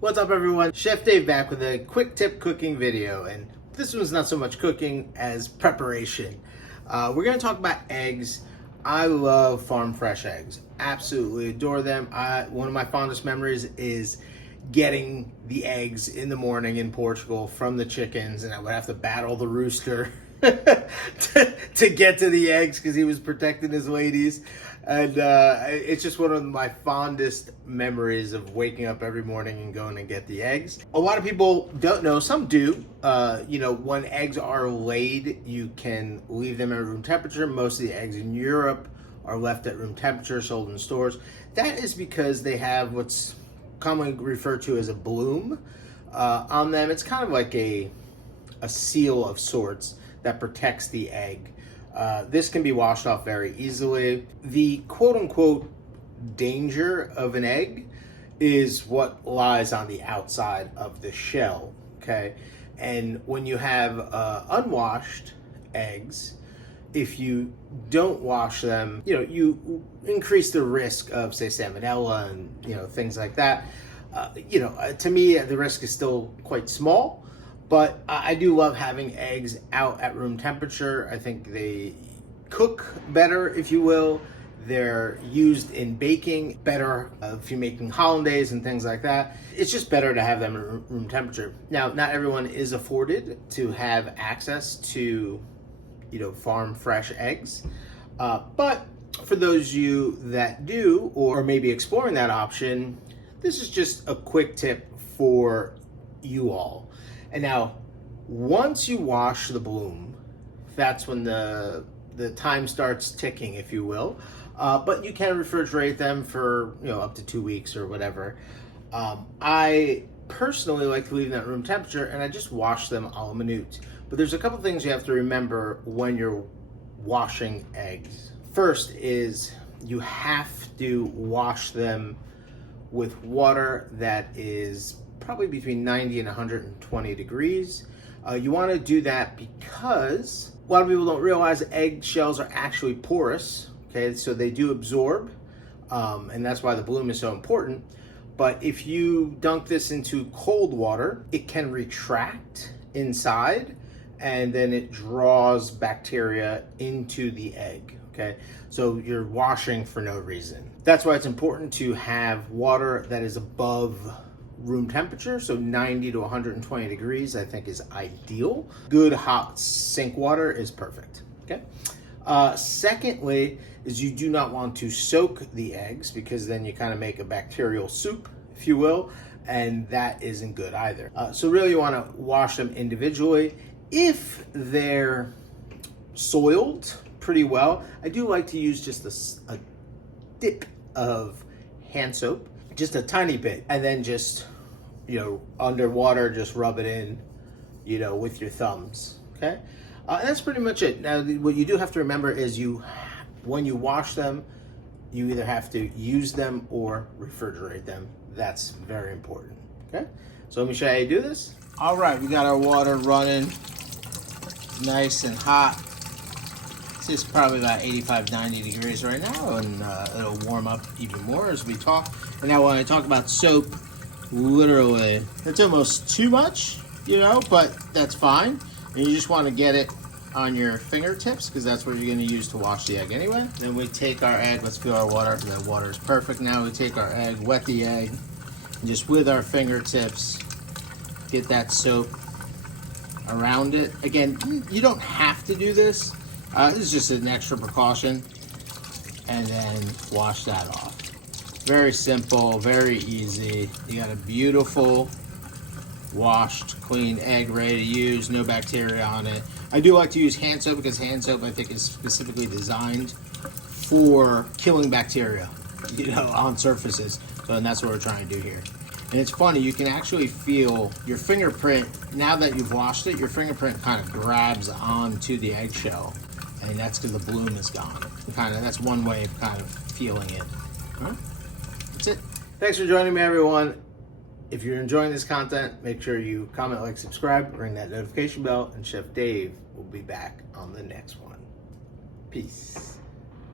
What's up everyone? Chef Dave back with a quick tip cooking video, and this one's not so much cooking as preparation. We're going to talk about eggs. I love farm fresh eggs. Absolutely adore them. One of my fondest memories is getting the eggs in the morning in Portugal from the chickens, and I would have to battle the rooster to get to the eggs because he was protecting his ladies. And it's just one of my fondest memories of waking up every morning and going to get the eggs. A lot of people don't know, some do. When eggs are laid, you can leave them at room temperature. Most of the eggs in Europe are left at room temperature, sold in stores. That is because they have what's commonly referred to as a bloom on them. It's kind of like a seal of sorts that protects the egg. This can be washed off very easily. The quote-unquote danger of an egg is what lies on the outside of the shell, okay? And when you have unwashed eggs, if you don't wash them, you increase the risk of, say, salmonella and, things like that. To me, the risk is still quite small. But I do love having eggs out at room temperature. I think they cook better, if you will. They're used in baking better if you're making hollandaise and things like that. It's just better to have them at room temperature. Now, not everyone is afforded to have access to, farm fresh eggs. But for those of you that do, or maybe exploring that option, this is just a quick tip for you all. And now, once you wash the bloom, that's when the time starts ticking, if you will. But you can refrigerate them for up to 2 weeks or whatever. I personally like to leave them at room temperature, and I just wash them a la minute. But there's a couple things you have to remember when you're washing eggs. First is you have to wash them with water that is probably between 90 and 120 degrees. You want to do that because a lot of people don't realize egg shells are actually porous, okay? So they do absorb, and that's why the bloom is so important. But if you dunk this into cold water, it can retract inside, and then it draws bacteria into the egg, okay? So you're washing for no reason. That's why it's important to have water that is above room temperature, so 90 to 120 degrees I think is ideal. Good hot sink water is perfect, okay? Secondly is you do not want to soak the eggs, because then you kind of make a bacterial soup, if you will, and that isn't good either. So really you want to wash them individually. If they're soiled pretty well, I do like to use just a dip of hand soap, just a tiny bit, and then just, underwater, just rub it in, with your thumbs, okay? That's pretty much it. Now, what you do have to remember is when you wash them, you either have to use them or refrigerate them. That's very important, okay? So let me show you how you do this. All right, we got our water running nice and hot. It's probably about 85, 90 degrees right now, and it'll warm up even more as we talk. And now when I talk about soap, literally, it's almost too much, but that's fine. And you just want to get it on your fingertips, because that's what you're going to use to wash the egg anyway. Then we take our egg, let's fill our water. The water is perfect. Now we take our egg, wet the egg, and just with our fingertips, get that soap around it. Again, you don't have to do this. This is just an extra precaution, and then wash that off. Very simple, very easy. You got a beautiful, washed, clean egg ready to use, no bacteria on it. I do like to use hand soap because hand soap, I think, is specifically designed for killing bacteria, on surfaces. And that's what we're trying to do here. And it's funny, you can actually feel your fingerprint, now that you've washed it, your fingerprint kind of grabs onto the eggshell. And that's because the bloom is gone. That's one way of kind of feeling it. All right, that's it. Thanks for joining me, everyone. If you're enjoying this content, make sure you comment, like, subscribe, ring that notification bell, and Chef Dave will be back on the next one. Peace.